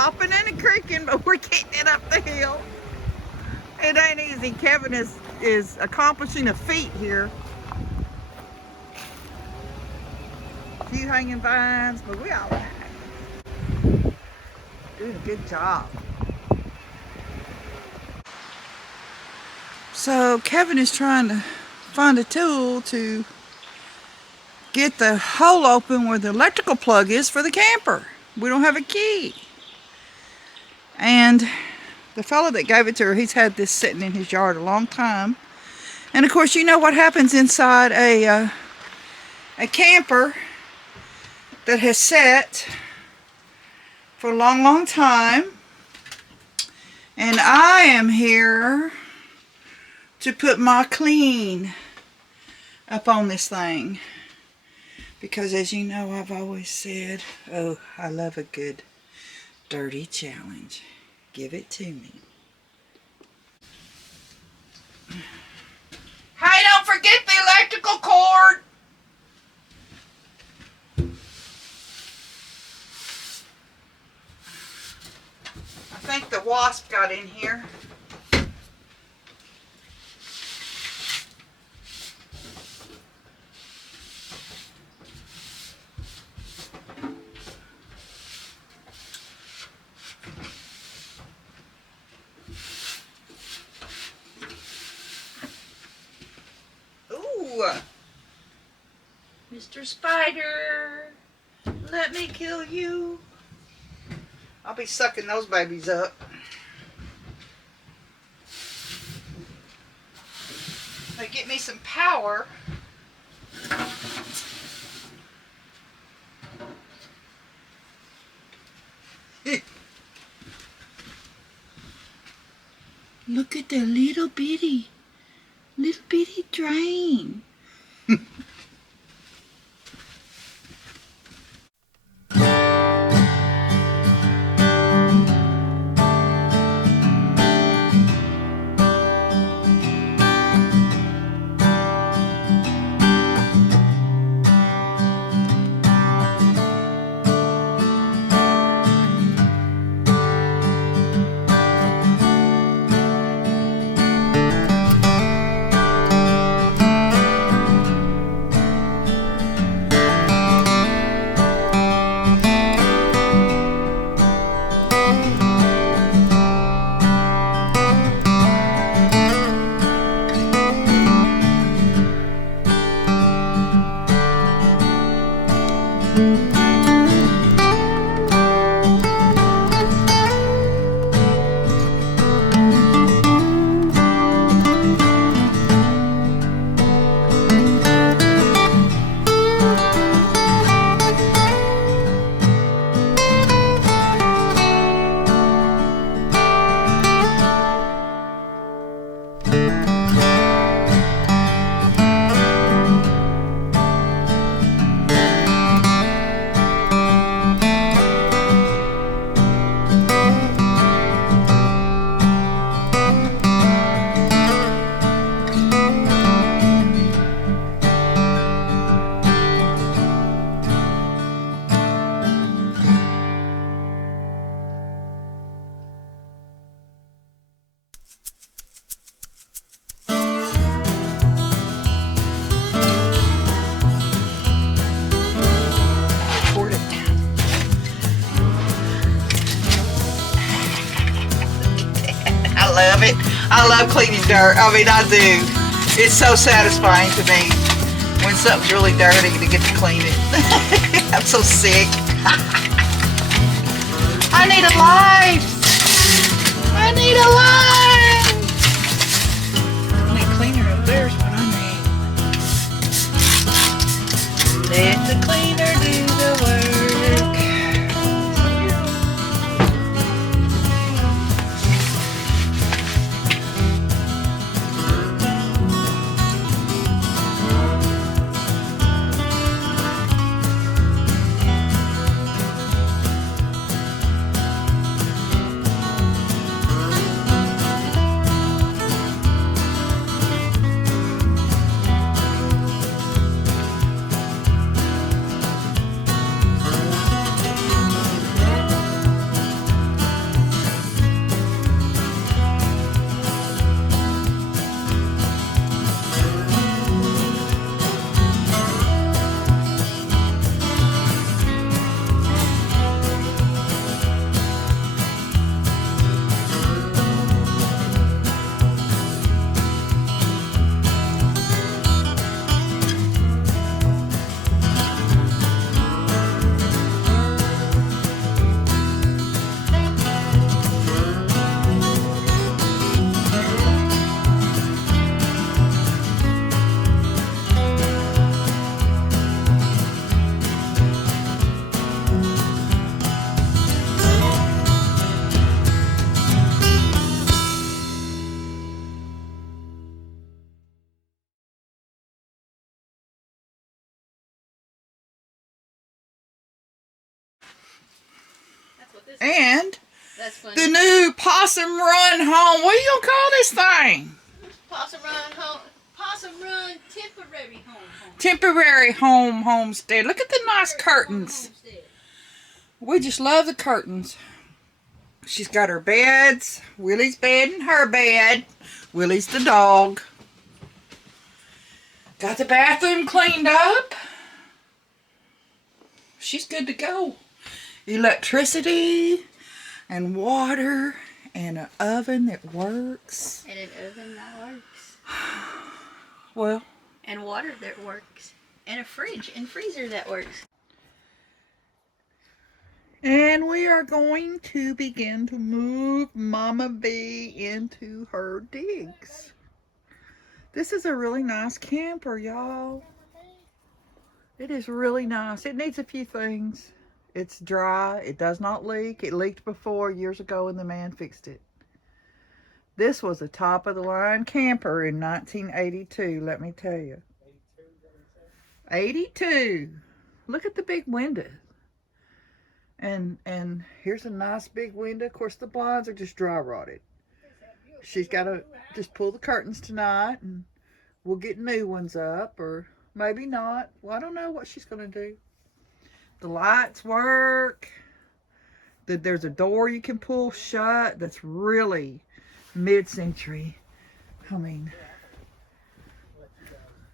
popping and creaking, but we're getting it up the hill. It ain't easy. Kevin is accomplishing a feat here. A few hanging vines, but we all right. Doing a good job. So Kevin is trying to find a tool to get the hole open where the electrical plug is for the camper. We don't have a key. And the fellow that gave it to her, he's had this sitting in his yard a long time. And of course, you know what happens inside a camper that has sat for a long, long time. And I am here to put my clean up on this thing. Because as you know, I've always said, oh, I love a good dirty challenge. Give it to me. Hey, don't forget the electrical cord. I think the wasp got in here. Mr. Spider, let me kill you. I'll be sucking those babies up. They get me some power. Look at the little bitty drain. Love it. I love cleaning dirt. I mean, I do. It's so satisfying to me when something's really dirty to get to clean it. I'm so sick. I need a life. I need a life. I need cleaner up there is what I need. Let the cleaner do the work. And that's funny. The new Possum Run Home. What are you gonna call this thing? Possum Run Home. Possum Run Temporary Home. Temporary Home Homestead. Look at the nice curtains. We just love the curtains. She's got her beds. Willie's bed and her bed. Willie's the dog. Got the bathroom cleaned up. She's good to go. Electricity and water and an oven that works. And an oven that works. Well. And water that works. And a fridge and freezer that works. And we are going to begin to move MamaV into her digs. This is a really nice camper, y'all. It is really nice. It needs a few things. It's dry. It does not leak. It leaked before years ago and the man fixed it. This was a top of the line camper in 1982, let me tell you. 82. Look at the big window. And here's a nice big window. Of course, the blinds are just dry rotted. She's got to just pull the curtains tonight, and we'll get new ones up, or maybe not. Well, I don't know what she's going to do. The lights work. There's a door you can pull shut that's really mid-century. I mean,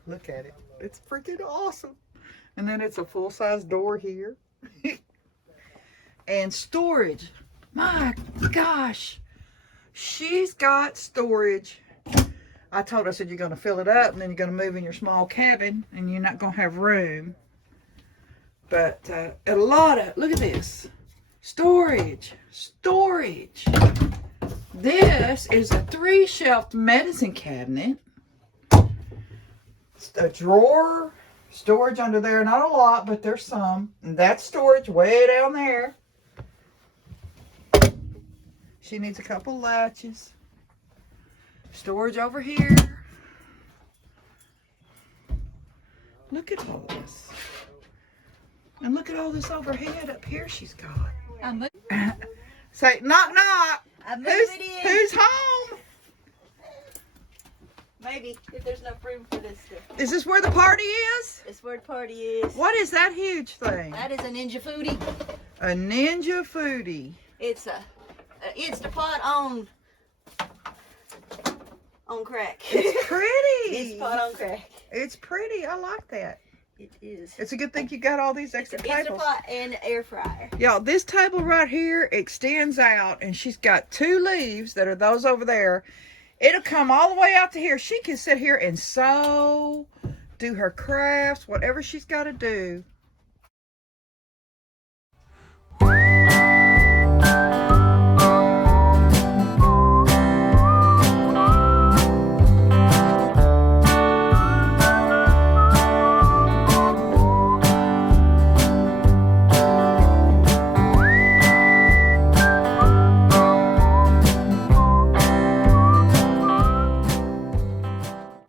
look at it. It's freaking awesome. And then it's a full-size door here. And storage. My gosh. She's got storage. I told her, I said, you're going to fill it up and then you're going to move in your small cabin and you're not going to have room. But a lot of, look at this. Storage. Storage. This is a 3-shelved medicine cabinet. A drawer. Storage under there. Not a lot, but there's some. And that's storage way down there. She needs a couple latches. Storage over here. Look at all this. And look at all this overhead up here she's got. Say, knock, knock. Who's home? Maybe, if there's enough room for this stuff. Is this where the party is? It's where the party is. What is that huge thing? That is a Ninja Foodie. A Ninja Foodie. It's a Instapot on crack. It's pretty. Instapot on crack. It's pretty. I like that. It is. It's a good thing you got all these extra tables. Instapot and air fryer. Y'all, this table right here extends out, and she's got 2 leaves that are those over there. It'll come all the way out to here. She can sit here and sew, do her crafts, whatever she's got to do.